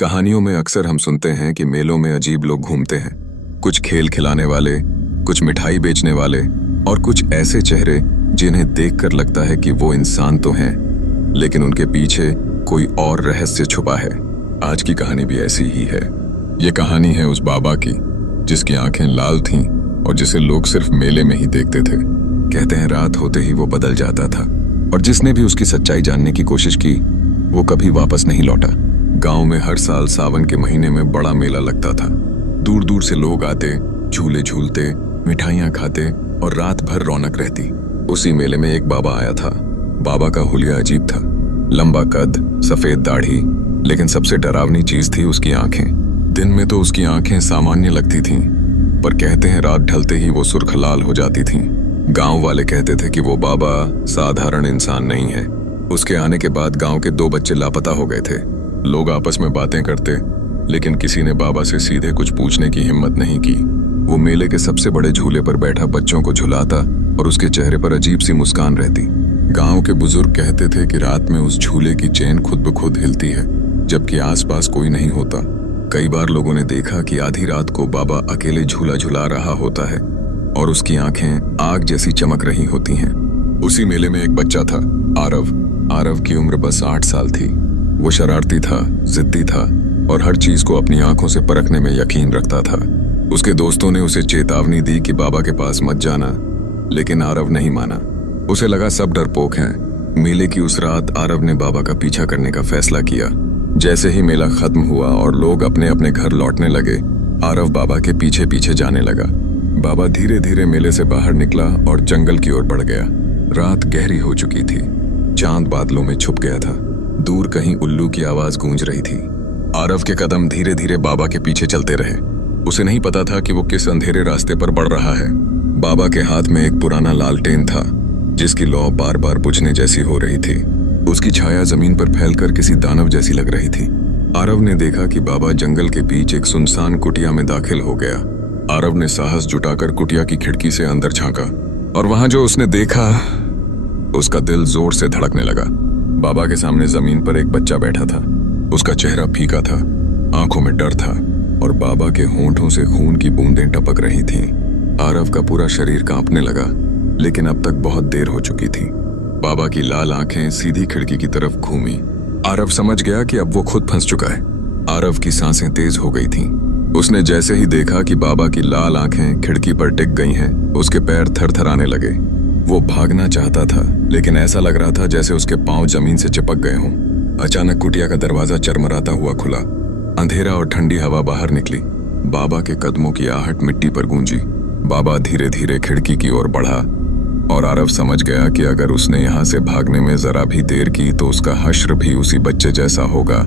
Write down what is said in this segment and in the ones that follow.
कहानियों में अक्सर हम सुनते हैं कि मेलों में अजीब लोग घूमते हैं। कुछ खेल खिलाने वाले, कुछ मिठाई बेचने वाले और कुछ ऐसे चेहरे जिन्हें देखकर लगता है कि वो इंसान तो हैं, लेकिन उनके पीछे कोई और रहस्य छुपा है। आज की कहानी भी ऐसी ही है। ये कहानी है उस बाबा की जिसकी आंखें लाल थीं और जिसे लोग सिर्फ मेले में ही देखते थे। कहते हैं रात होते ही वो बदल जाता था और जिसने भी उसकी सच्चाई जानने की कोशिश की वो कभी वापस नहीं लौटा। गांव में हर साल सावन के महीने में बड़ा मेला लगता था। दूर दूर से लोग आते, झूले झूलते, मिठाइयाँ खाते और रात भर रौनक रहती। उसी मेले में एक बाबा आया था। बाबा का हुलिया अजीब था। लंबा कद, सफेद दाढ़ी, लेकिन सबसे डरावनी चीज थी उसकी आंखें। दिन में तो उसकी आंखें सामान्य लगती थीं, पर कहते हैं रात ढलते ही वो सुर्ख लाल हो जाती थीं। गांव वाले कहते थे कि वो बाबा साधारण इंसान नहीं है। उसके आने के बाद गांव के 2 बच्चे लापता हो गए थे। लोग आपस में बातें करते, लेकिन किसी ने बाबा से सीधे कुछ पूछने की हिम्मत नहीं की। वो मेले के सबसे बड़े झूले पर बैठा बच्चों को झुलाता और उसके चेहरे पर अजीब सी मुस्कान रहती। गांव के बुजुर्ग कहते थे कि रात में उस झूले की चेन खुद ब खुद हिलती है, जबकि आसपास कोई नहीं होता। कई बार लोगों ने देखा कि आधी रात को बाबा अकेले झूला झुला रहा होता है और उसकी आंखें आग जैसी चमक रही होती हैं। उसी मेले में एक बच्चा था, आरव की उम्र बस 8 साल थी। वो शरारती था, जिद्दी था और हर चीज को अपनी आंखों से परखने में यकीन रखता था। उसके दोस्तों ने उसे चेतावनी दी कि बाबा के पास मत जाना, लेकिन आरव नहीं माना। उसे लगा सब डरपोक हैं। मेले की उस रात आरव ने बाबा का पीछा करने का फैसला किया। जैसे ही मेला खत्म हुआ और लोग अपने अपने घर लौटने लगे, आरव बाबा के पीछे पीछे जाने लगा। बाबा धीरे धीरे मेले से बाहर निकला और जंगल की ओर बढ़ गया। रात गहरी हो चुकी थी। चांद बादलों में छुप गया था। दूर कहीं उल्लू की आवाज गूंज रही थी। आरव के कदम धीरे धीरे बाबा के पीछे चलते रहे। उसे नहीं पता था कि वो किस अंधेरे रास्ते पर बढ़ रहा है। बाबा के हाथ में एक पुराना लालटेन था, जिसकी लौ बार बार बुझने जैसी हो रही थी। उसकी छाया जमीन पर फैलकर किसी दानव जैसी लग रही थी। आरव ने देखा कि बाबा जंगल के बीच एक सुनसान कुटिया में दाखिल हो गया। आरव ने साहस जुटाकर कुटिया की खिड़की से अंदर झांका और वहां जो उसने देखा, उसका दिल जोर से धड़कने लगा। बाबा के सामने जमीन पर एक बच्चा बैठा था। उसका चेहरा फीका था, आंखों में डर था और बाबा के होंठों से खून की बूंदें टपक रही थीं। आरव का पूरा शरीर कांपने लगा, लेकिन अब तक बहुत देर हो चुकी थी। बाबा की लाल आंखें सीधी खिड़की की तरफ घूमी। आरव समझ गया कि अब वो खुद फंस चुका है। आरव की सांसें तेज हो गई थीं। उसने जैसे ही देखा कि बाबा की लाल आंखें खिड़की पर टिक गई हैं, उसके पैर थरथराने लगे। वो भागना चाहता था, लेकिन ऐसा लग रहा था जैसे उसके पांव जमीन से चिपक गए हों। अचानक कुटिया का दरवाजा चरमराता हुआ खुला। अंधेरा और ठंडी हवा बाहर निकली। बाबा के कदमों की आहट मिट्टी पर गूंजी। बाबा धीरे धीरे खिड़की की ओर बढ़ा और आरव समझ गया कि अगर उसने यहाँ से भागने में जरा भी देर की तो उसका हश्र भी उसी बच्चे जैसा होगा,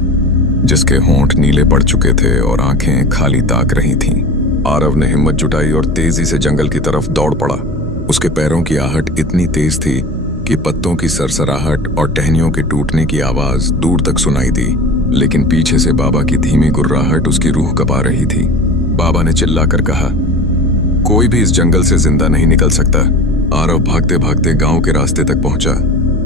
जिसके होंठ नीले पड़ चुके थे और आंखें खाली ताक रही थीं। आरव ने हिम्मत जुटाई और तेजी से जंगल की तरफ दौड़ पड़ा। उसके पैरों की आहट इतनी तेज थी कि पत्तों की सरसराहट और टहनियों के टूटने की आवाज दूर तक सुनाई दी, लेकिन पीछे से बाबा की धीमी गुर्राहट उसकी रूह कपा रही थी। बाबा ने चिल्लाकर कहा, कोई भी इस जंगल से जिंदा नहीं निकल सकता। आरव भागते भागते गांव के रास्ते तक पहुंचा,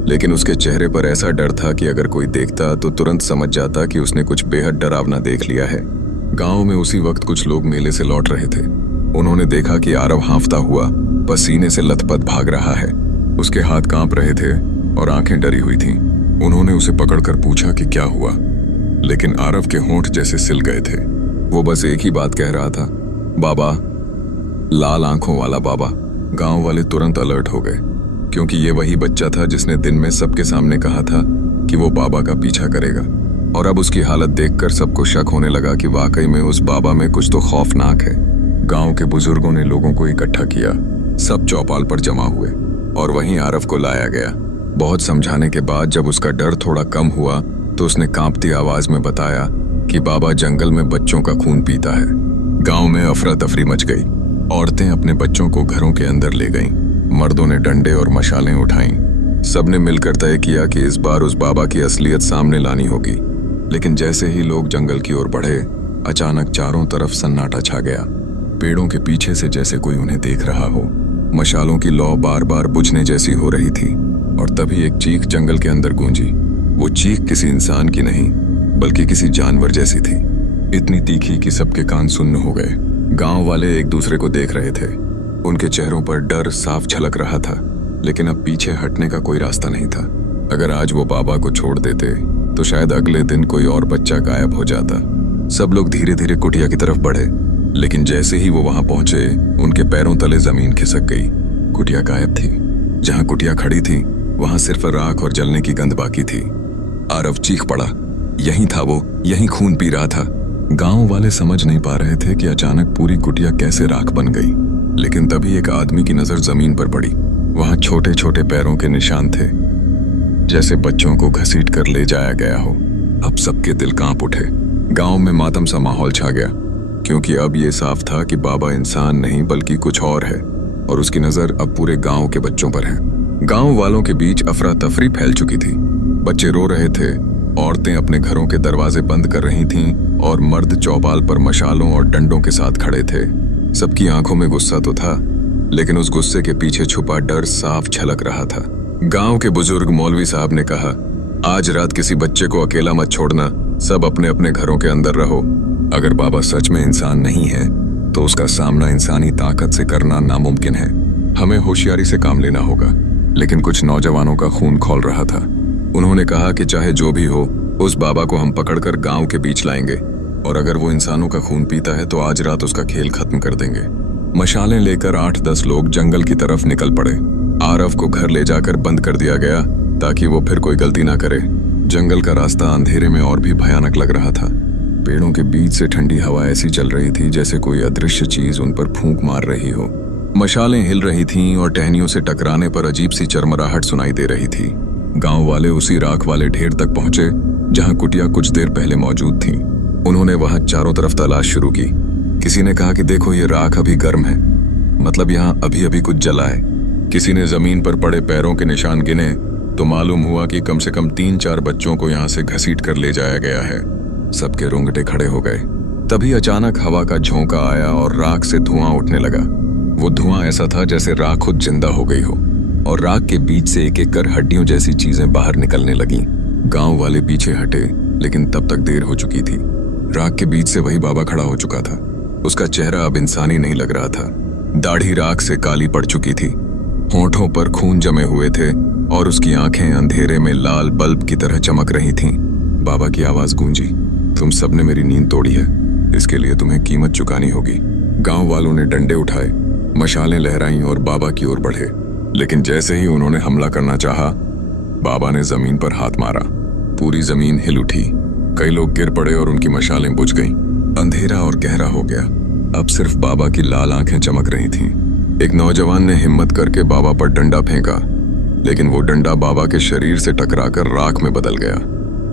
लेकिन उसके चेहरे पर ऐसा डर था कि अगर कोई देखता तो तुरंत समझ जाता कि उसने कुछ बेहद डरावना देख लिया है। गांव में उसी वक्त कुछ लोग मेले से लौट रहे थे। उन्होंने देखा कि आरव हांफता हुआ पसीने से लथपथ भाग रहा है। उसके हाथ कांप रहे थे और आंखें डरी हुई थीं। उन्होंने उसे पकड़कर पूछा कि क्या हुआ, लेकिन आरव के होंठ जैसे सिल गए थे। वो बस एक ही बात कह रहा था, बाबा, लाल आंखों वाला बाबा। गांव वाले तुरंत अलर्ट हो गए, क्योंकि ये वही बच्चा था जिसने दिन में सबके सामने कहा था कि वो बाबा का पीछा करेगा। और अब उसकी हालत देखकर सबको शक होने लगा कि वाकई में उस बाबा में कुछ तो खौफनाक है। गांव के बुजुर्गों ने लोगों को इकट्ठा किया। सब चौपाल पर जमा हुए और वहीं आरव को लाया गया। बहुत समझाने के बाद जब उसका डर थोड़ा कम हुआ तो उसने कांपती आवाज में बताया कि बाबा जंगल में बच्चों का खून पीता है। गांव में अफरा तफरी मच गई। औरतें अपने बच्चों को घरों के अंदर ले गईं। मर्दों ने डंडे और मशालें उठाईं। सबने मिलकर तय किया कि इस बार उस बाबा की असलियत सामने लानी होगी। लेकिन जैसे ही लोग जंगल की ओर बढ़े, अचानक चारों तरफ सन्नाटा छा गया। पेड़ों के पीछे से जैसे कोई उन्हें देख रहा हो। मशालों की लौ बार बार बुझने जैसी हो रही थी और तभी एक चीख जंगल के अंदर गूंजी। वो चीख किसी इंसान की नहीं, बल्कि किसी जानवर जैसी थी। इतनी तीखी कि सबके कान सुन्न हो गए। गांव वाले एक दूसरे को देख रहे थे। उनके चेहरों पर डर साफ झलक रहा था, लेकिन अब पीछे हटने का कोई रास्ता नहीं था। अगर आज वो बाबा को छोड़ देते तो शायद अगले दिन कोई और बच्चा गायब हो जाता। सब लोग धीरे धीरे कुटिया की तरफ बढ़े, लेकिन जैसे ही वो वहां पहुंचे उनके पैरों तले जमीन खिसक गई। कुटिया गायब थी। जहां कुटिया खड़ी थी वहां सिर्फ राख और जलने की गंध बाकी थी। आरव चीख पड़ा। यहीं था वो, यहीं खून पी रहा था। गांव वाले समझ नहीं पा रहे थे कि अचानक पूरी कुटिया कैसे राख बन गई। लेकिन तभी एक आदमी की नजर जमीन पर पड़ी। वहां छोटे छोटे पैरों के निशान थे, जैसे बच्चों को घसीट कर ले जाया गया हो। अब सबके दिल कांप उठे। गांव में मातम सा माहौल छा गया, क्योंकि अब ये साफ था कि बाबा इंसान नहीं बल्कि कुछ और है, और उसकी नजर अब पूरे गांव के बच्चों पर है। गांव वालों के बीच अफरा तफरी फैल चुकी थी। बच्चे रो रहे थे, औरतें अपने घरों के दरवाजे बंद कर रही थीं, और मर्द चौपाल पर मशालों और डंडों के साथ खड़े थे। सबकी आंखों में गुस्सा तो था, लेकिन उस गुस्से के पीछे छुपा डर साफ झलक रहा था। गांव के बुजुर्ग मौलवी साहब ने कहा, आज रात किसी बच्चे को अकेला मत छोड़ना, सब अपने अपने घरों के अंदर रहो। अगर बाबा सच में इंसान नहीं है तो उसका सामना इंसानी ताकत से करना नामुमकिन है। हमें होशियारी से काम लेना होगा। लेकिन कुछ नौजवानों का खून खौल रहा था। उन्होंने कहा कि चाहे जो भी हो, उस बाबा को हम पकड़कर गांव के बीच लाएंगे, और अगर वो इंसानों का खून पीता है तो आज रात उसका खेल खत्म कर देंगे। मशालें लेकर 8-10 लोग जंगल की तरफ निकल पड़े। आरव को घर ले जाकर बंद कर दिया गया ताकि वो फिर कोई गलती ना करे। जंगल का रास्ता अंधेरे में और भी भयानक लग रहा था। पेड़ों के बीच से ठंडी हवा ऐसी चल रही थी जैसे कोई अदृश्य चीज उन पर फूंक मार रही हो। मशालें हिल रही थीं और टहनियों से टकराने पर अजीब सी चरमराहट सुनाई दे रही थी। गांव वाले उसी राख वाले ढेर तक पहुंचे जहां कुटिया कुछ देर पहले मौजूद थी। उन्होंने वहां चारों तरफ तलाश शुरू की। किसी ने कहा कि देखो, ये राख अभी गर्म है, मतलब यहां अभी अभी कुछ जला है। किसी ने जमीन पर पड़े पैरों के निशान गिने तो मालूम हुआ कि कम से कम 3-4 बच्चों को यहां से घसीट कर ले जाया गया है। सबके रोंगटे खड़े हो गए। तभी अचानक हवा का झोंका आया और राख से धुआं उठने लगा। वो धुआं ऐसा था जैसे राख खुद जिंदा हो गई हो, और राख के बीच से एक एक कर हड्डियों जैसी चीजें बाहर निकलने लगीं। गांव वाले पीछे हटे, लेकिन तब तक देर हो चुकी थी। राख के बीच से वही बाबा खड़ा हो चुका था। उसका चेहरा अब इंसानी नहीं लग रहा था। दाढ़ी राख से काली पड़ चुकी थी, होंठों पर खून जमे हुए थे, और उसकी आंखें अंधेरे में लाल बल्ब की तरह चमक रही थीं। बाबा की आवाज गूंजी, तुम सबने मेरी नींद तोड़ी है, इसके लिए तुम्हें कीमत चुकानी होगी। गांव वालों ने डंडे उठाए, मशालें लहराईं और बाबा की ओर बढ़े। लेकिन जैसे ही उन्होंने हमला करना चाहा, बाबा ने जमीन पर हाथ मारा। पूरी जमीन हिल उठी। कई लोग गिर पड़े और उनकी मशालें बुझ गईं। अंधेरा और गहरा हो गया। अब सिर्फ बाबा की लाल आंखें चमक रही थीं। एक नौजवान ने हिम्मत करके बाबा पर डंडा फेंका, लेकिन वो डंडा बाबा के शरीर से टकराकर राख में बदल गया।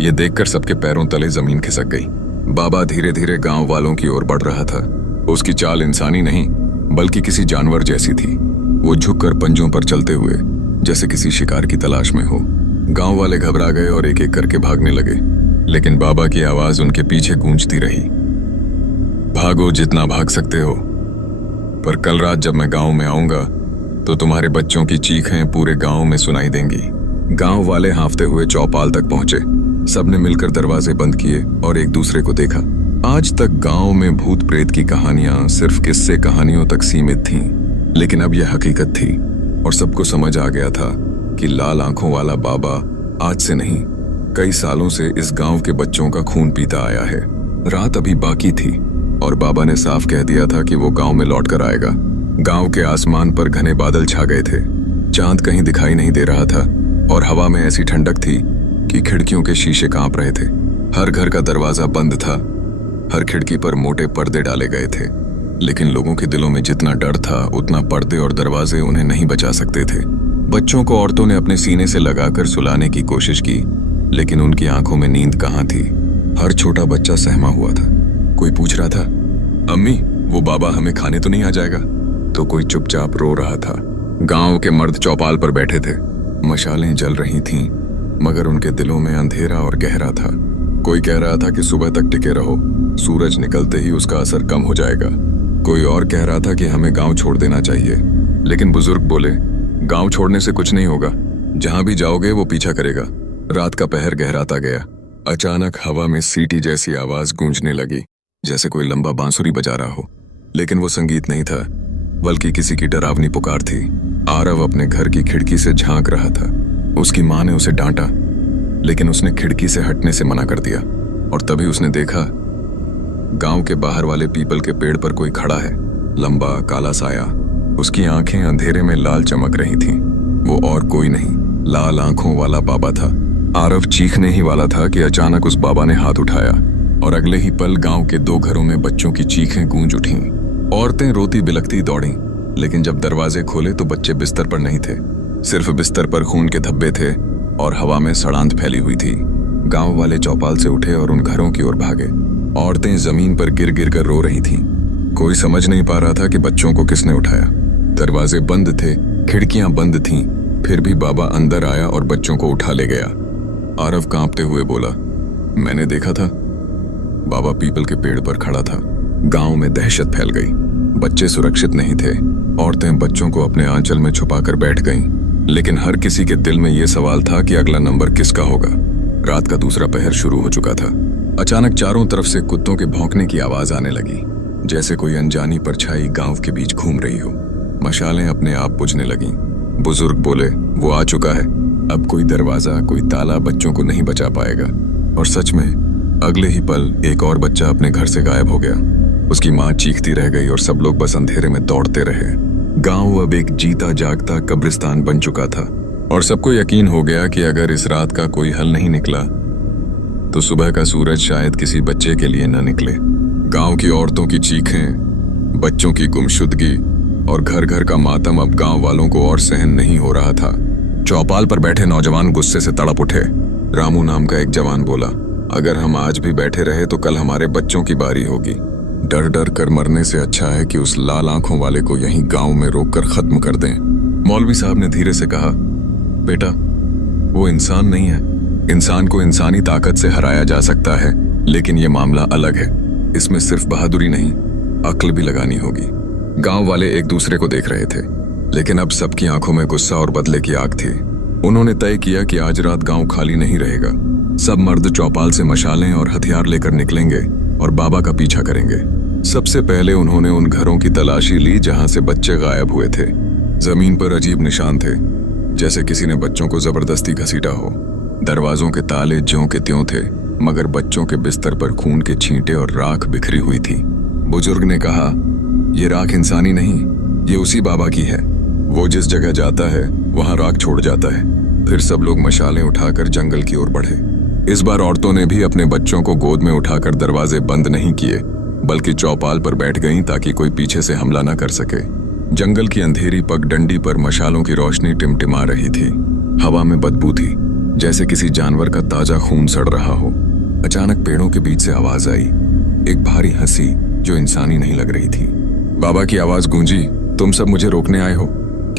ये देखकर सबके पैरों तले जमीन खिसक गई। बाबा धीरे धीरे गांव वालों की ओर बढ़ रहा था। उसकी चाल इंसानी नहीं बल्कि किसी जानवर जैसी थी। वो झुककर पंजों पर चलते हुए जैसे किसी शिकार की तलाश में हो। गांव वाले घबरा गए और एक एक करके भागने लगे, लेकिन बाबा की आवाज उनके पीछे गूंजती रही, भागो जितना भाग सकते हो, पर कल रात जब मैं गांव में आऊंगा तो तुम्हारे बच्चों की चीखें पूरे गांव में सुनाई देंगी। गांव वाले हांफते हुए चौपाल तक पहुंचे। सबने मिलकर दरवाजे बंद किए और एक दूसरे को देखा। आज तक गांव में भूत प्रेत की कहानियां सिर्फ किस्से कहानियों तक सीमित थीं, लेकिन अब यह हकीकत थी, और सबको समझ आ गया था कि लाल आंखों वाला बाबा आज से नहीं, कई सालों से इस गांव के बच्चों का खून पीता आया है। रात अभी बाकी थी और बाबा ने साफ कह दिया था कि वो गांव में लौट कर आएगा। गांव के आसमान पर घने बादल छा गए थे। चांद कहीं दिखाई नहीं दे रहा था, और हवा में ऐसी ठंडक थी कि खिड़कियों के शीशे कांप रहे थे। हर घर का दरवाजा बंद था, हर खिड़की पर मोटे पर्दे डाले गए थे। लेकिन लोगों के दिलों में जितना डर था, उतना पर्दे और दरवाजे उन्हें नहीं बचा सकते थे। बच्चों को औरतों ने अपने सीने से लगाकर सुलाने की कोशिश की, लेकिन उनकी आंखों में नींद कहाँ थी। हर छोटा बच्चा सहमा हुआ था। कोई पूछ रहा था, अम्मी वो बाबा हमें खाने तो नहीं आ जाएगा? तो कोई चुपचाप रो रहा था। गांव के मर्द चौपाल पर बैठे थे। मशालें जल रही थीं, मगर उनके दिलों में अंधेरा और गहरा था। कोई कह रहा था कि सुबह तक टिके रहो, सूरज निकलते ही उसका असर कम हो जाएगा। कोई और कह रहा था कि हमें गांव छोड़ देना चाहिए, लेकिन बुजुर्ग बोले, गांव छोड़ने से कुछ नहीं होगा, जहां भी जाओगे वो पीछा करेगा। रात का पहर गहराता गया। अचानक हवा में सीटी जैसी आवाज गूंजने लगी, जैसे कोई लंबा बांसुरी बजा रहा हो। लेकिन वो संगीत नहीं था, बल्कि किसी की डरावनी पुकार थी। आरव अपने घर की खिड़की से झांक रहा था। उसकी माँ ने उसे डांटा, लेकिन उसने खिड़की से हटने से मना कर दिया। और तभी उसने देखा, गांव के बाहर वाले पीपल के पेड़ पर कोई खड़ा है, लंबा काला साया। उसकी आंखें अंधेरे में लाल चमक रही थीं। वो और कोई नहीं, लाल आंखों वाला बाबा था। आरव चीखने ही वाला था कि अचानक उस बाबा ने हाथ उठाया और अगले ही पल गांव के 2 घरों में बच्चों की चीखें गूंज उठीं। औरतें रोती बिलखती दौड़ीं, लेकिन जब दरवाजे खोले तो बच्चे बिस्तर पर नहीं थे। सिर्फ बिस्तर पर खून के धब्बे थे और हवा में सड़ांध फैली हुई थी। गांव वाले चौपाल से उठे और उन घरों की ओर भागे। औरतें जमीन पर गिर गिर कर रो रही थीं। कोई समझ नहीं पा रहा था कि बच्चों को किसने उठाया। दरवाजे बंद थे, खिड़कियां बंद थीं, फिर भी बाबा अंदर आया और बच्चों को उठा ले गया। आरव कांपते हुए बोला, मैंने देखा था। बाबा पीपल के पेड़ पर खड़ा था। गांव में दहशत फैल गई। बच्चे सुरक्षित नहीं थे। औरतें बच्चों को अपने आंचल में छुपाकर बैठ गईं। लेकिन हर किसी के दिल में यह सवाल था कि अगला नंबर किसका होगा। रात का दूसरा पहर शुरू हो चुका था। अचानक चारों तरफ से कुत्तों के भौंकने की आवाज आने लगी, जैसे कोई अनजानी परछाई गांव के बीच घूम रही हो। मशालें अपने आप बुझने लगीं। बुजुर्ग बोले, वो आ चुका है। अब कोई दरवाजा, कोई ताला बच्चों को नहीं बचा पाएगा। और सच में अगले ही पल एक और बच्चा अपने घर से गायब हो गया। उसकी माँ चीखती रह गई और सब लोग बस अंधेरे में दौड़ते रहे। गांव अब एक जीता जागता कब्रिस्तान बन चुका था और सबको यकीन हो गया कि अगर इस रात का कोई हल नहीं निकला तो सुबह का सूरज शायद किसी बच्चे के लिए न निकले। गांव की औरतों की चीखें, बच्चों की गुमशुदगी और घर घर का मातम अब गांव वालों को और सहन नहीं हो रहा था। चौपाल पर बैठे नौजवान गुस्से से तड़प उठे। रामू नाम का एक जवान बोला, अगर हम आज भी बैठे रहे तो कल हमारे बच्चों की बारी होगी। डर डर कर मरने से अच्छा है कि उस लाल आंखों वाले को यहीं गांव में रोककर खत्म कर दें। मौलवी साहब ने धीरे से कहा, बेटा, वो इंसान नहीं है। इंसान को इंसानी ताकत से हराया जा सकता है, लेकिन ये मामला अलग है। इसमें सिर्फ बहादुरी नहीं, अक्ल भी लगानी होगी। गांव वाले एक दूसरे को देख रहे थे, लेकिन अब सबकी आंखों में गुस्सा और बदले की आग थी। उन्होंने तय किया कि आज रात गांव खाली नहीं रहेगा। सब मर्द चौपाल से मशालें और हथियार लेकर निकलेंगे और बाबा का पीछा करेंगे। सबसे पहले उन्होंने उन घरों की तलाशी ली जहां से बच्चे गायब हुए थे। जमीन पर अजीब निशान थे, जैसे किसी ने बच्चों को जबरदस्ती घसीटा हो। दरवाजों के ताले ज्यों के त्यों थे, मगर बच्चों के बिस्तर पर खून के छींटे और राख बिखरी हुई थी। बुजुर्ग ने कहा, ये राख इंसानी नहीं, ये उसी बाबा की है। वो जिस जगह जाता है वहां राख छोड़ जाता है। फिर सब लोग मशालें उठाकर जंगल की ओर बढ़े। इस बार औरतों ने भी अपने बच्चों को गोद में उठाकर दरवाजे बंद नहीं किए, बल्कि चौपाल पर बैठ गईं ताकि कोई पीछे से हमला न कर सके। जंगल की अंधेरी पगडंडी पर मशालों की रोशनी टिमटिमा रही थी। हवा में बदबू थी, जैसे किसी जानवर का ताजा खून सड़ रहा हो। अचानक पेड़ों के बीच से आवाज आई, एक भारी हंसी जो इंसानी नहीं लग रही थी। बाबा की आवाज गूंजी, तुम सब मुझे रोकने आए हो?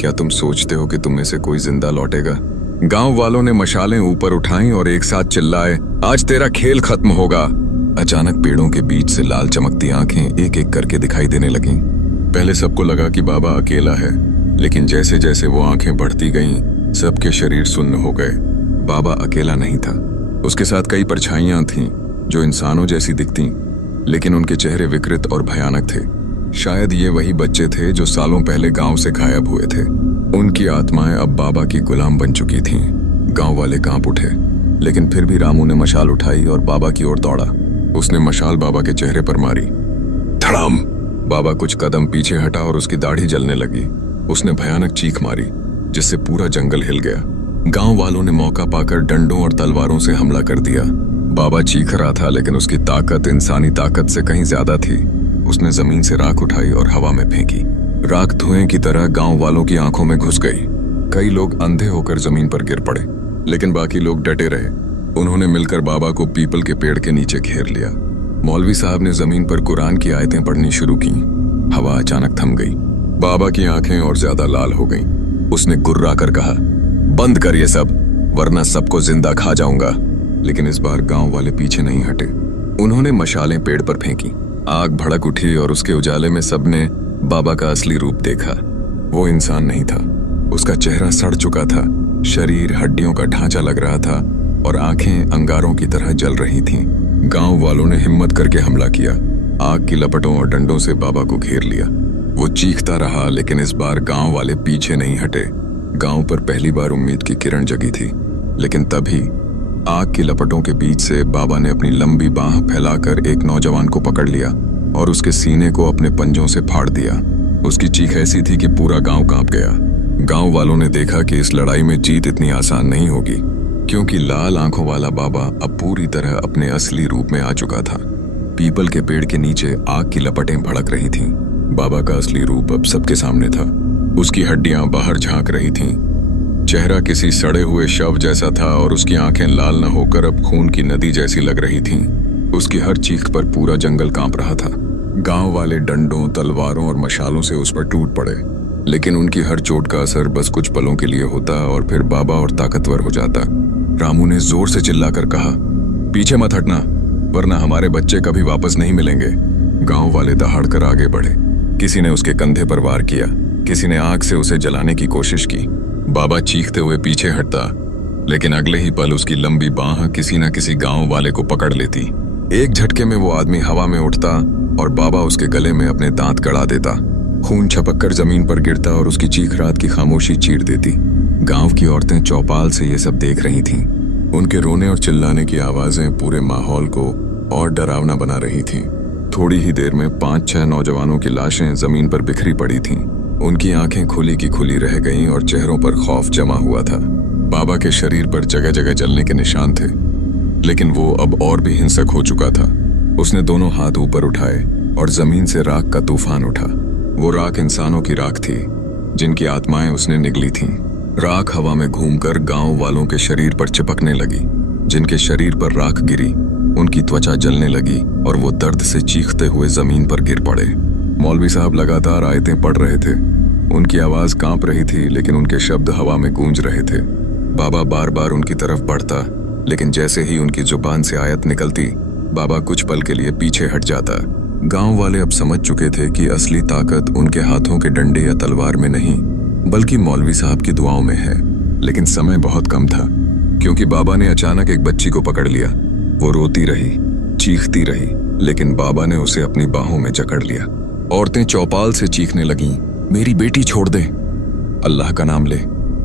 क्या तुम सोचते हो कि तुम में से कोई जिंदा लौटेगा? गांव वालों ने मशालें ऊपर उठाईं और एक साथ चिल्लाए, आज तेरा खेल खत्म होगा। अचानक पेड़ों के बीच से लाल चमकती आंखें एक एक करके दिखाई देने लगीं। पहले सबको लगा कि बाबा अकेला है, लेकिन जैसे जैसे वो आंखें बढ़ती गईं, सबके शरीर सुन्न हो गए। बाबा अकेला नहीं था, उसके साथ कई परछाइयां थीं जो इंसानों जैसी दिखतीं, लेकिन उनके चेहरे विकृत और भयानक थे। शायद ये वही बच्चे थे जो सालों पहले गांव से गायब हुए थे। उनकी आत्माएं अब बाबा की गुलाम बन चुकी थीं। गांव वाले कांप उठे, लेकिन फिर भी रामू ने मशाल उठाई और बाबा की ओर दौड़ा। उसने मशाल बाबा के चेहरे पर मारी। धड़ाम! बाबा कुछ कदम पीछे हटा और उसकी दाढ़ी जलने लगी। उसने भयानक चीख मारी, जिससे पूरा जंगल हिल गया। गांव वालों ने मौका पाकर डंडों और तलवारों से हमला कर दिया। बाबा चीख रहा था, लेकिन उसकी ताकत इंसानी ताकत से कहीं ज्यादा थी। उसने जमीन से राख उठाई और हवा में फेंकी। राख धुएं की तरह गांव वालों की आंखों में घुस गई। कई लोग अंधे होकर जमीन पर गिर पड़े, लेकिन बाकी लोग डटे रहे। उन्होंने मिलकर बाबा को पीपल के पेड़ के नीचे घेर लिया। मौलवी साहब ने जमीन पर कुरान की आयतें पढ़नी शुरू की। हवा अचानक थम गई। बाबा की आंखें और ज्यादा लाल हो गईं। उसने गुर्रा कर कहा, बंद कर ये सब, वरना सबको जिंदा खा जाऊंगा। लेकिन इस बार गांव वाले पीछे नहीं हटे। उन्होंने मशालें पेड़ पर फेंकी। आग भड़क उठी और उसके उजाले में सबने बाबा का असली रूप देखा। वो इंसान नहीं था, उसका चेहरा सड़ चुका था, शरीर हड्डियों का ढांचा लग रहा था और आंखें अंगारों की तरह जल रही थीं। गांव वालों ने हिम्मत करके हमला किया। आग की लपटों और डंडों से बाबा को घेर लिया। वो चीखता रहा, लेकिन इस बार गांव वाले पीछे नहीं हटे। गांव पर पहली बार उम्मीद की किरण जगी थी। लेकिन तभी आग की लपटों के बीच से बाबा ने अपनी लंबी बाह फैलाकर एक नौजवान को पकड़ लिया और उसके सीने को अपने पंजों से फाड़ दिया। उसकी चीख ऐसी थी कि पूरा गांव कांप गया। गांव वालों ने देखा कि इस लड़ाई में जीत इतनी आसान नहीं होगी, क्योंकि लाल आंखों वाला बाबा अब पूरी तरह अपने असली रूप में आ चुका था। पीपल के पेड़ के नीचे आग की लपटें भड़क रही थीं। बाबा का असली रूप अब सबके सामने था। उसकी हड्डियां बाहर झांक रही थीं। चेहरा किसी सड़े हुए शव जैसा था और उसकी आंखें लाल न होकर अब खून की नदी जैसी लग रही थीं। उसकी हर चीख पर पूरा जंगल कांप रहा था। गांव वाले डंडों, तलवारों और मशालों से उस पर टूट पड़े, लेकिन उनकी हर चोट का असर बस कुछ पलों के लिए होता और फिर बाबा और ताकतवर हो जाता। रामू ने जोर से चिल्लाकर कहा, पीछे मत हटना, वरना हमारे बच्चे कभी वापस नहीं मिलेंगे। गांव वाले दहाड़कर आगे बढ़े। किसी ने उसके कंधे पर वार किया, किसी ने आग से उसे जलाने की कोशिश की। बाबा चीखते हुए पीछे हटता, लेकिन अगले ही पल उसकी लंबी बाह किसी न किसी गांव वाले को पकड़ लेती। एक झटके में वो आदमी हवा में उठता और बाबा उसके गले में अपने दांत गड़ा देता। खून छपककर जमीन पर गिरता और उसकी चीख रात की खामोशी चीर देती। गांव की औरतें चौपाल से ये सब देख रही थीं। उनके रोने और चिल्लाने की आवाजें पूरे माहौल को और डरावना बना रही थीं। थोड़ी ही देर में 5-6 नौजवानों की लाशें जमीन पर बिखरी पड़ी थीं। उनकी आंखें खुली की खुली रह गईं और चेहरों पर खौफ जमा हुआ था। बाबा के शरीर पर जगह जगह जलने के निशान थे, लेकिन वो अब और भी हिंसक हो चुका था। उसने दोनों हाथ ऊपर उठाए और जमीन से राख का तूफान उठा। वो राख इंसानों की राख थी, जिनकी आत्माएं उसने निगली थीं। राख हवा में घूमकर गांव वालों के शरीर पर चिपकने लगी। जिनके शरीर पर राख गिरी, उनकी त्वचा जलने लगी और वो दर्द से चीखते हुए जमीन पर गिर पड़े। मौलवी साहब लगातार आयतें पढ़ रहे थे। उनकी आवाज कांप रही थी, लेकिन उनके शब्द हवा में गूंज रहे थे। बाबा बार बार उनकी तरफ बढ़ता, लेकिन जैसे ही उनकी जुबान से आयत निकलती, बाबा कुछ पल के लिए पीछे हट जाता। गांव वाले अब समझ चुके थे कि असली ताकत उनके हाथों के डंडे या तलवार में नहीं, बल्कि मौलवी साहब की दुआओं में है। लेकिन समय बहुत कम था, क्योंकि बाबा ने अचानक एक बच्ची को पकड़ लिया। वो रोती रही, चीखती रही, लेकिन बाबा ने उसे अपनी बाहों में जकड़ लिया। औरतें चौपाल से चीखने लगीं, मेरी बेटी छोड़ दे, अल्लाह का नाम ले।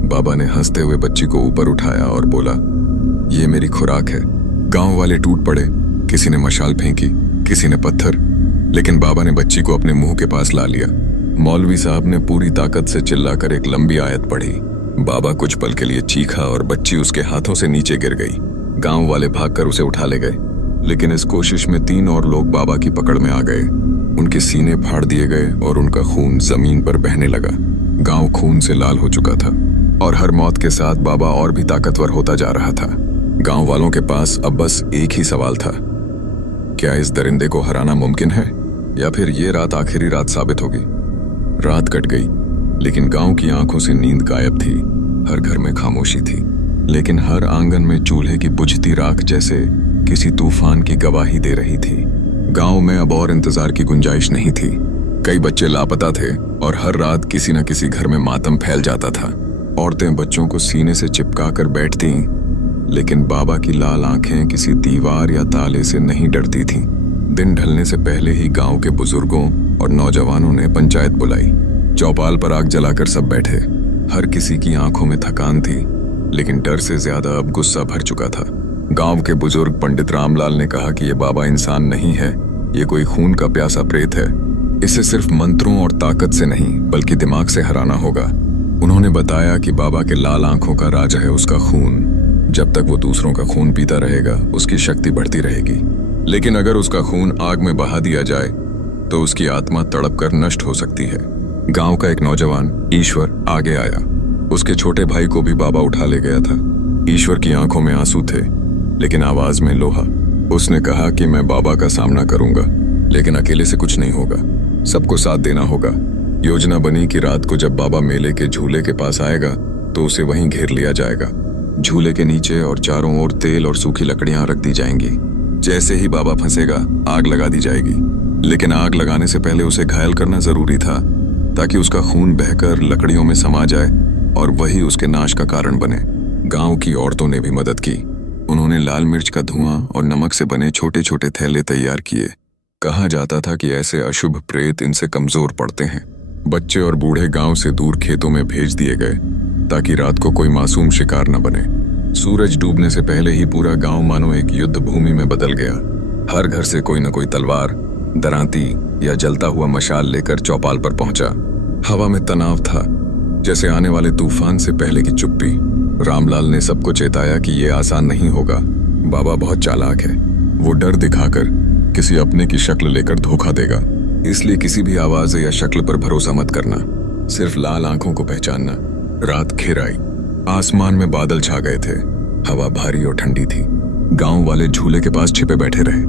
बाबा ने हंसते हुए बच्ची को ऊपर उठाया और बोला, ये मेरी खुराक है। गांव वाले टूट पड़े। किसी ने मशाल फेंकी, किसी ने पत्थर, लेकिन बाबा ने बच्ची को अपने मुंह के पास ला लिया। मौलवी साहब ने पूरी ताकत से चिल्लाकर एक लंबी आयत पढ़ी। बाबा कुछ पल के लिए चीखा और बच्ची उसके हाथों से नीचे गिर गई। गांव वाले भागकर उसे उठा ले गए, लेकिन इस कोशिश में 3 और लोग बाबा की पकड़ में आ गए। उनके सीने फाड़ दिए गए और उनका खून जमीन पर बहने लगा। गांव खून से लाल हो चुका था और हर मौत के साथ बाबा और भी ताकतवर होता जा रहा था। गांव वालों के पास अब बस एक ही सवाल था, क्या इस दरिंदे को हराना मुमकिन है, या फिर ये रात आखिरी रात साबित होगी। रात कट गई, लेकिन गांव की आंखों से नींद गायब थी। हर घर में खामोशी थी, लेकिन हर आंगन में चूल्हे की बुझती राख जैसे किसी तूफान की गवाही दे रही थी। गांव में अब और इंतजार की गुंजाइश नहीं थी। कई बच्चे लापता थे और हर रात किसी न किसी घर में मातम फैल जाता था। औरतें बच्चों को सीने से चिपका कर बैठती, लेकिन बाबा की लाल आंखें किसी दीवार या ताले से नहीं डरती थीं। दिन ढलने से पहले ही गांव के बुजुर्गों और नौजवानों ने पंचायत बुलाई। चौपाल पर आग जलाकर सब बैठे। हर किसी की आंखों में थकान थी, लेकिन डर से ज्यादा अब गुस्सा भर चुका था। गांव के बुजुर्ग पंडित रामलाल ने कहा कि ये बाबा इंसान नहीं है, ये कोई खून का प्यासा प्रेत है। इसे सिर्फ मंत्रों और ताकत से नहीं, बल्कि दिमाग से हराना होगा। उन्होंने बताया कि बाबा के लाल आंखों का राज है उसका खून। जब तक वो दूसरों का खून पीता रहेगा, उसकी शक्ति बढ़ती रहेगी। लेकिन अगर उसका खून आग में बहा दिया जाए, तो उसकी आत्मा तड़प कर नष्ट हो सकती है। गांव का एक नौजवान ईश्वर आगे आया। उसके छोटे भाई को भी बाबा उठा ले गया था। ईश्वर की आंखों में आंसू थे, लेकिन आवाज में लोहा। उसने कहा कि मैं बाबा का सामना करूंगा, लेकिन अकेले से कुछ नहीं होगा, सबको साथ देना होगा। योजना बनी कि रात को जब बाबा मेले के झूले के पास आएगा, तो उसे वहीं घेर लिया जाएगा। झूले के नीचे और चारों ओर तेल और सूखी लकड़ियां रख दी जाएंगी। जैसे ही बाबा फंसेगा, आग लगा दी जाएगी। लेकिन आग लगाने से पहले उसे घायल करना जरूरी था, ताकि उसका खून बहकर लकड़ियों में समा जाए और वही उसके नाश का कारण बने। गांव की औरतों ने भी मदद की। उन्होंने लाल मिर्च का धुआं और नमक से बने छोटे छोटे थैले तैयार किए। कहा जाता था कि ऐसे अशुभ प्रेत इनसे कमजोर पड़ते हैं। बच्चे और बूढ़े गांव से दूर खेतों में भेज दिए गए ताकि रात को कोई मासूम शिकार न बने। सूरज डूबने से पहले ही पूरा गांव मानो एक युद्ध भूमि में बदल गया। हर घर से कोई न कोई तलवार, दरांती या जलता हुआ मशाल लेकर चौपाल पर पहुंचा। हवा में तनाव था, जैसे आने वाले तूफान से पहले की चुप्पी। रामलाल ने सबको चेताया कि यह आसान नहीं होगा। बाबा बहुत चालाक है, वो डर दिखाकर किसी अपने की शक्ल लेकर धोखा देगा, इसलिए किसी भी आवाज या शक्ल पर भरोसा मत करना, सिर्फ लाल आंखों को पहचानना। रात घिर आई, आसमान में बादल छा गए थे, हवा भारी और ठंडी थी। गांव वाले झूले के पास छिपे बैठे रहे।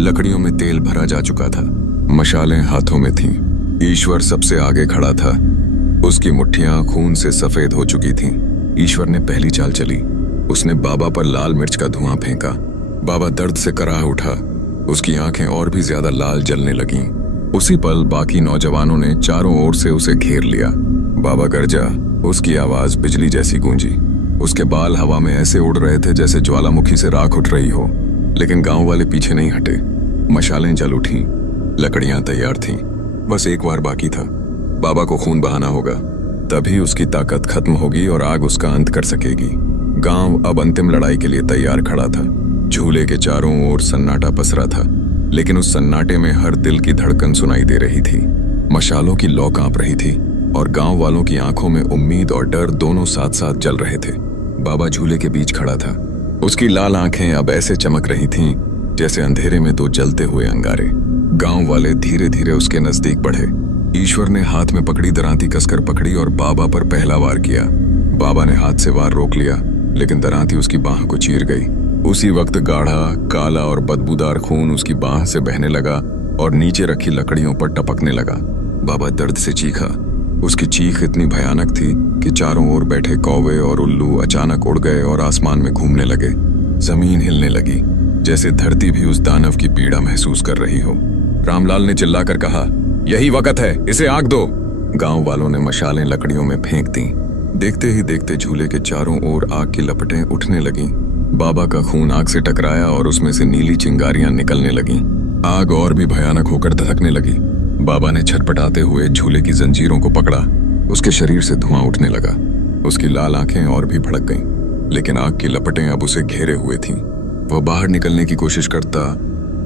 लकड़ियों में तेल भरा जा चुका था, मशालें हाथों में थीं। ईश्वर सबसे आगे खड़ा था, उसकी मुट्ठियां खून से सफेद हो चुकी थीं। ईश्वर ने पहली चाल चली, उसने बाबा पर लाल मिर्च का धुआं फेंका। बाबा दर्द से कराह उठा, उसकी आंखें और भी ज्यादा लाल जलने लगीं। उसी पल बाकी नौजवानों ने चारों ओर से उसे घेर लिया। बाबा गरजा, उसकी आवाज बिजली जैसी गूंजी। उसके बाल हवा में ऐसे उड़ रहे थे जैसे ज्वालामुखी से राख उठ रही हो। लेकिन गांव वाले पीछे नहीं हटे। मशालें जल उठीं, लकड़ियां तैयार थीं, बस एक वार बाकी था। बाबा को खून बहाना होगा, तभी उसकी ताकत खत्म होगी और आग उसका अंत कर सकेगी। गांव अब अंतिम लड़ाई के लिए तैयार खड़ा था। झूले के चारों ओर सन्नाटा पसरा था, लेकिन उस सन्नाटे में हर दिल की धड़कन सुनाई दे रही थी। मशालों की लौ कांप रही थी और गांव वालों की आंखों में उम्मीद और डर दोनों साथ साथ जल रहे थे। बाबा झूले के बीच खड़ा था, उसकी लाल आंखें अब ऐसे चमक रही थीं जैसे अंधेरे में दो जलते हुए अंगारे। गांव वाले धीरे धीरे उसके नजदीक बढ़े। ईश्वर ने हाथ में पकड़ी दरांती कसकर पकड़ी और बाबा पर पहला वार किया। बाबा ने हाथ से वार रोक लिया, लेकिन दरांती उसकी बाह को चीर गई। उसी वक्त गाढ़ा, काला और बदबूदार खून उसकी बाह से बहने लगा और नीचे रखी लकड़ियों पर टपकने लगा। बाबा दर्द से चीखा। उसकी चीख इतनी भयानक थी कि चारों ओर बैठे कौवे और उल्लू अचानक उड़ गए और आसमान में घूमने लगे। जमीन हिलने लगी, जैसे धरती भी उस दानव की पीड़ा महसूस कर रही हो। रामलाल ने चिल्लाकर कहा, यही वक्त है, इसे आग दो। गांव वालों ने मशालें लकड़ियों में फेंक दी। देखते ही देखते झूले के चारों ओर आग की लपटें उठने लगीं। बाबा का खून आग से टकराया और उसमें से नीली चिंगारियां निकलने लगीं। आग और भी भयानक होकर धधकने लगी। बाबा ने छटपटाते हुए झूले की जंजीरों को पकड़ा। उसके शरीर से धुआं उठने लगा। उसकी लाल आंखें और भी भड़क गईं, लेकिन आग की लपटें अब उसे घेरे हुए थीं। वह बाहर निकलने की कोशिश करता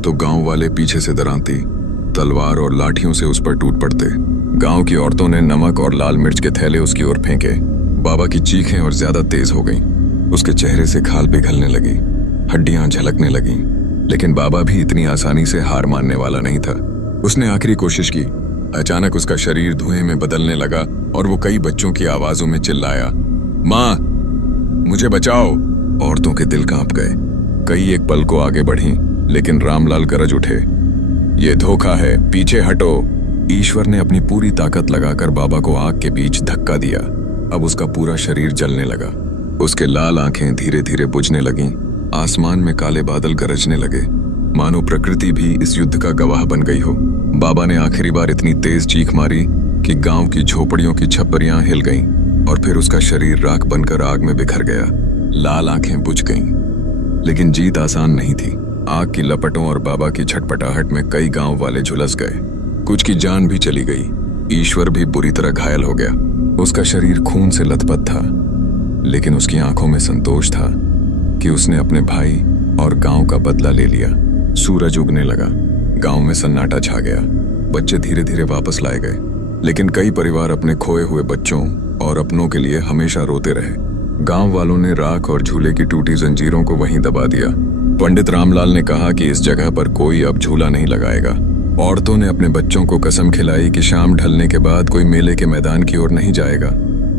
तो गांव वाले पीछे से दरांती, तलवार और लाठियों से उस पर टूट पड़ते। गांव की औरतों ने नमक और लाल मिर्च के थैले उसकी ओर फेंके। बाबा की चीखें और ज्यादा तेज हो गईं। उसके चेहरे से खाल पिघलने लगी, हड्डियां झलकने लगीं। लेकिन बाबा भी इतनी आसानी से हार मानने वाला नहीं था। उसने आखिरी कोशिश की। अचानक उसका शरीर धुएं में बदलने लगा और वो कई बच्चों की आवाजों में चिल्लाया, माँ, मुझे बचाओ। औरतों के दिल कांप गए। कई एक पल को आगे बढ़ी, लेकिन रामलाल गरज उठे, ये धोखा है, पीछे हटो। ईश्वर ने अपनी पूरी ताकत लगाकर बाबा को आग के बीच धक्का दिया। अब उसका पूरा शरीर जलने लगा। उसके लाल आंखें धीरे धीरे बुझने लगीं। आसमान में काले बादल गरजने लगे, मानो प्रकृति भी इस युद्ध का गवाह बन गई हो। बाबा ने आखिरी बार इतनी तेज चीख मारी कि गांव की झोपड़ियों की छप्परियां हिल गईं और फिर उसका शरीर राख बनकर आग में बिखर गया। लाल आंखें बुझ गईं, लेकिन जीत आसान नहीं थी। आग की लपटों और बाबा की छटपटाहट में कई गांव वाले झुलस गए। कुछ की जान भी चली गई। ईश्वर भी बुरी तरह घायल हो गया। उसका शरीर खून से लथपथ था, लेकिन उसकी आंखों में संतोष था कि उसने अपने भाई और गांव का बदला ले लिया। सूरज उगने लगा। गांव में सन्नाटा छा गया। बच्चे धीरे धीरे वापस लाए गए, लेकिन कई परिवार अपने खोए हुए बच्चों और अपनों के लिए हमेशा रोते रहे। गांव वालों ने राख और झूले की टूटी जंजीरों को वहीं दबा दिया। पंडित रामलाल ने कहा कि इस जगह पर कोई अब झूला नहीं लगाएगा। औरतों ने अपने बच्चों को कसम खिलाई कि शाम ढलने के बाद कोई मेले के मैदान की ओर नहीं जाएगा।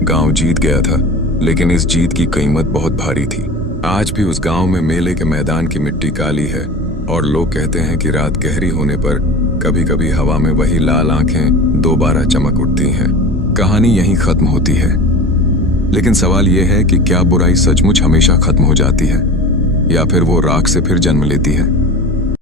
गांव जीत गया था, लेकिन इस जीत की कीमत बहुत भारी थी। आज भी उस गांव में मेले के मैदान की मिट्टी काली है और लोग कहते हैं कि रात गहरी होने पर कभी कभी हवा में वही लाल आंखें दोबारा चमक उठती हैं। कहानी यहीं खत्म होती है, लेकिन सवाल यह है कि क्या बुराई सचमुच हमेशा खत्म हो जाती है या फिर वो राख से फिर जन्म लेती है।